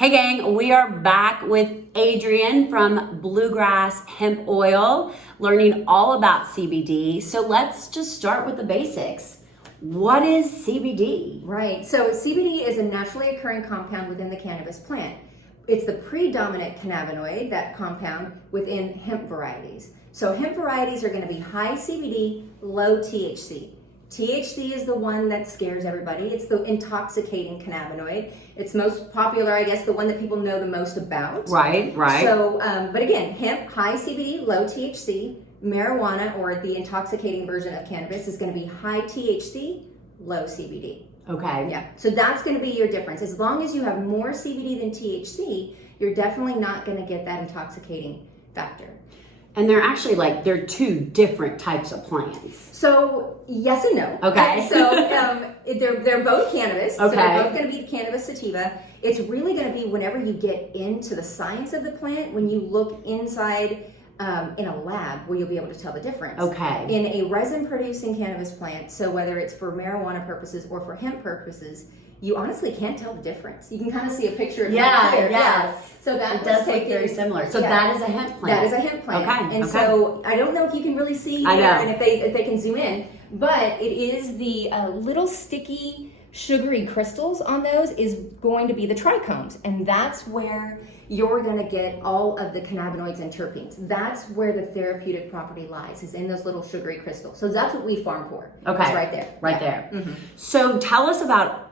Hey gang, we are back with Adrian from Bluegrass Hemp Oil, learning all about CBD. So let's just start with the basics. What is CBD? Right, so CBD is a naturally occurring compound within the cannabis plant. It's the predominant cannabinoid, that compound, within hemp varieties. So hemp varieties are going to be high CBD, low THC. THC is the one that scares everybody. It's the intoxicating cannabinoid. It's most popular, I guess, the one that people know the most about. Right. So, but again, hemp, high CBD, low THC. Marijuana, or the intoxicating version of cannabis, is going to be high THC, low CBD. Okay. Yeah, so that's going to be your difference. As long as you have more CBD than THC, you're definitely not going to get that intoxicating factor. And they're actually they're two different types of plants. So yes and no. Okay. So they're both cannabis. Okay. So they're both going to be cannabis sativa. It's really going to be whenever you get into the science of the plant, when you look inside in a lab, where you'll be able to tell the difference. Okay. In a resin-producing cannabis plant, so whether it's for marijuana purposes or for hemp purposes, you honestly can't tell the difference. You can kind of see a picture of it here. Yes. So that it does look very similar. So that is a hemp plant. That is a hemp plant. Okay. And so I don't know if you can really see I know. and if they can zoom in, but it is the little sticky sugary crystals on those is going to be the trichomes, and that's where you're going to get all of the cannabinoids and terpenes. That's where the therapeutic property lies, is in those little sugary crystals. So that's what we farm for. Okay. It's right there. Right there. Mm-hmm. So tell us about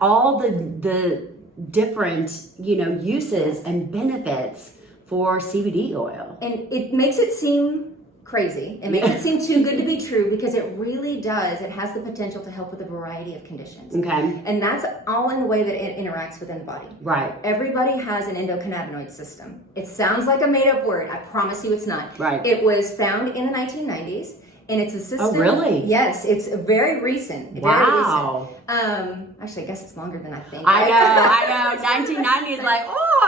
all the different, uses and benefits for CBD oil. And it makes it seem crazy. It makes it seem too good to be true, because it really does. It has the potential to help with a variety of conditions. Okay. And that's all in the way that it interacts within the body. Right. Everybody has an endocannabinoid system. It sounds like a made-up word. I promise you it's not. Right. It was found in the 1990s, and it's a system. Oh, really? Yes, it's very recent. Wow. Very recent. Actually, I guess it's longer than I think. I know. 1990 is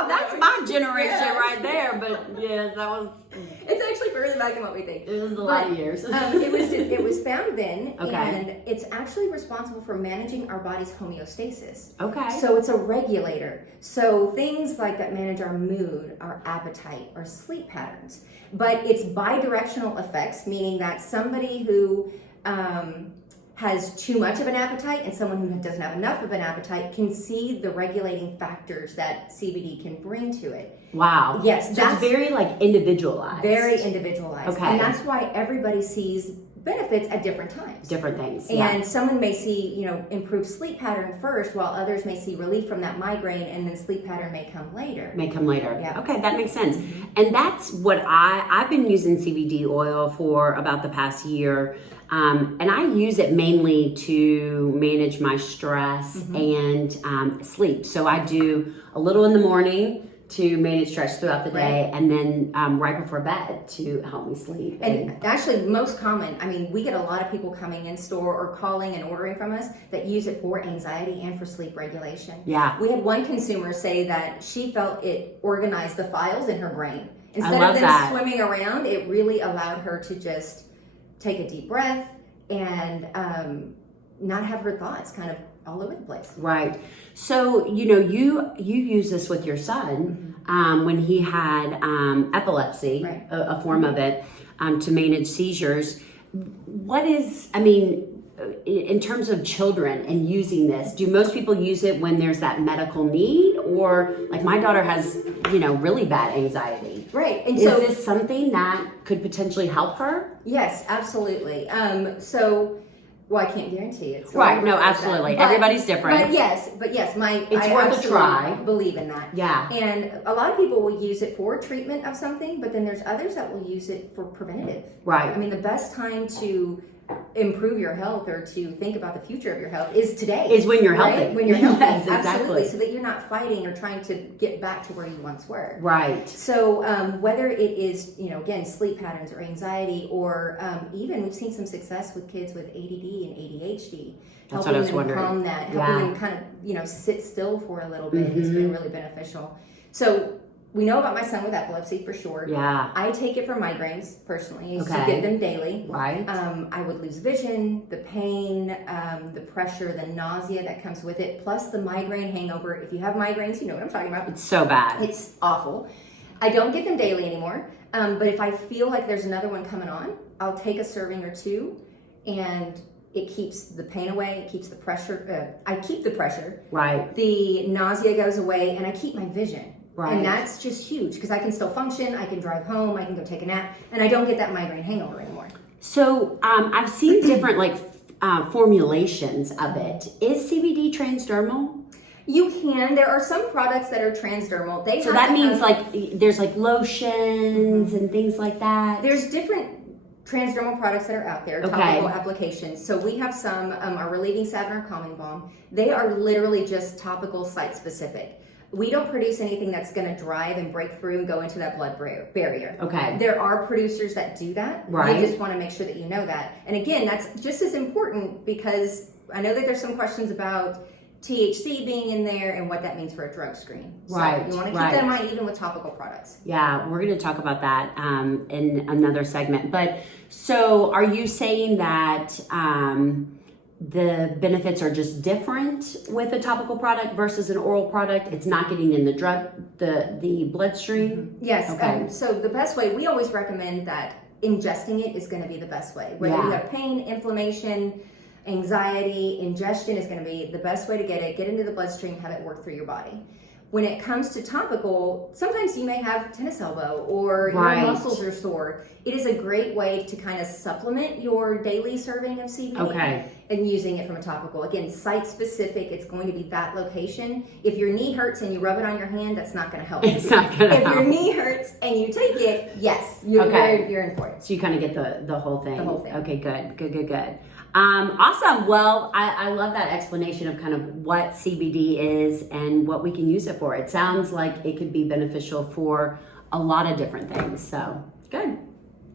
that's my generation right there. But yes, that was. It's actually further back than what we think. It was a lot of years. It was found then, okay. And it's actually responsible for managing our body's homeostasis. Okay. So it's a regulator. So things like that manage our mood, our appetite, our sleep patterns. But it's bidirectional effects, meaning that somebody who has too much of an appetite and someone who doesn't have enough of an appetite can see the regulating factors that CBD can bring to it. Wow. Yes. So it's very individualized. Very individualized. Okay. And that's why everybody sees benefits at different times. Different things. And someone may see, improved sleep pattern first, while others may see relief from that migraine, and then sleep pattern may come later. Yeah. Okay, that makes sense. And that's what I've been using CBD oil for about the past year. And I use it mainly to manage my stress and sleep. So I do a little in the morning to manage stress throughout the day, and then right before bed to help me sleep. And actually, most common, we get a lot of people coming in store or calling and ordering from us that use it for anxiety and for sleep regulation. Yeah. We had one consumer say that she felt it organized the files in her brain. Instead of them swimming around, it really allowed her to just take a deep breath and not have her thoughts kind of all over the place. Right. So, you use this with your son when he had epilepsy, right. a form of it, to manage seizures. What is, in terms of children and using this, do most people use it when there's that medical need? Or my daughter has, really bad anxiety. Right. And is this something that could potentially help her? Yes, absolutely. Well, I can't guarantee it. So right. No, absolutely. Everybody's different. But yes, it's worth a try. Believe in that. Yeah. And a lot of people will use it for treatment of something, but then there's others that will use it for preventative. Right. The best time to improve your health or to think about the future of your health is today. Is when you're healthy. Right? When you're healthy. Yes, Absolutely. exactly. So that you're not fighting or trying to get back to where you once were. Right. So whether it is, again, sleep patterns or anxiety, or even we've seen some success with kids with ADD and ADHD. That's what I was wondering. Calm that, helping them kind of, sit still for a little bit. It's been really beneficial. So we know about my son with epilepsy for sure. Yeah. I take it for migraines personally. I used to Okay. get them daily. Right. I would lose vision, the pain, the pressure, the nausea that comes with it, plus the migraine hangover. If you have migraines, you know what I'm talking about. It's so bad. It's awful. I don't get them daily anymore, but if I feel like there's another one coming on, I'll take a serving or two, and it keeps the pain away, it keeps the pressure, I keep the pressure. Right. The nausea goes away, and I keep my vision. Right. And that's just huge because I can still function, I can drive home, I can go take a nap, and I don't get that migraine hangover anymore. So I've seen different formulations of it. Is CBD transdermal? You can. There are some products that are transdermal. So that means there's lotions and things like that. There's different transdermal products that are out there, topical applications. So we have some, our relieving salve and our calming balm. They are literally just topical, site specific. We don't produce anything that's going to drive and break through and go into that blood barrier. Okay. There are producers that do that. Right. They just want to make sure that you know that. And again, that's just as important because I know that there's some questions about THC being in there and what that means for a drug screen. Right. So you want to keep that in mind even with topical products. Yeah, we're going to talk about that in another segment. But so are you saying that the benefits are just different with a topical product versus an oral product? It's not getting in the bloodstream? Yes. Okay. So the best way, we always recommend that ingesting it is going to be the best way. Whether you have pain, inflammation, anxiety, ingestion is going to be the best way to get into the bloodstream, have it work through your body. When it comes to topical, sometimes you may have tennis elbow or your muscles are sore. It is a great way to kind of supplement your daily serving of CBD and using it from a topical. Again, site specific, it's going to be that location. If your knee hurts and you rub it on your hand, that's not going to help. It's not going to help. If your knee hurts and you take it, yes, you're in for it. So you kind of get the whole thing. The whole thing. Okay, good. Awesome. Well, I love that explanation of kind of what CBD is and what we can use it for. It sounds like it could be beneficial for a lot of different things. So good.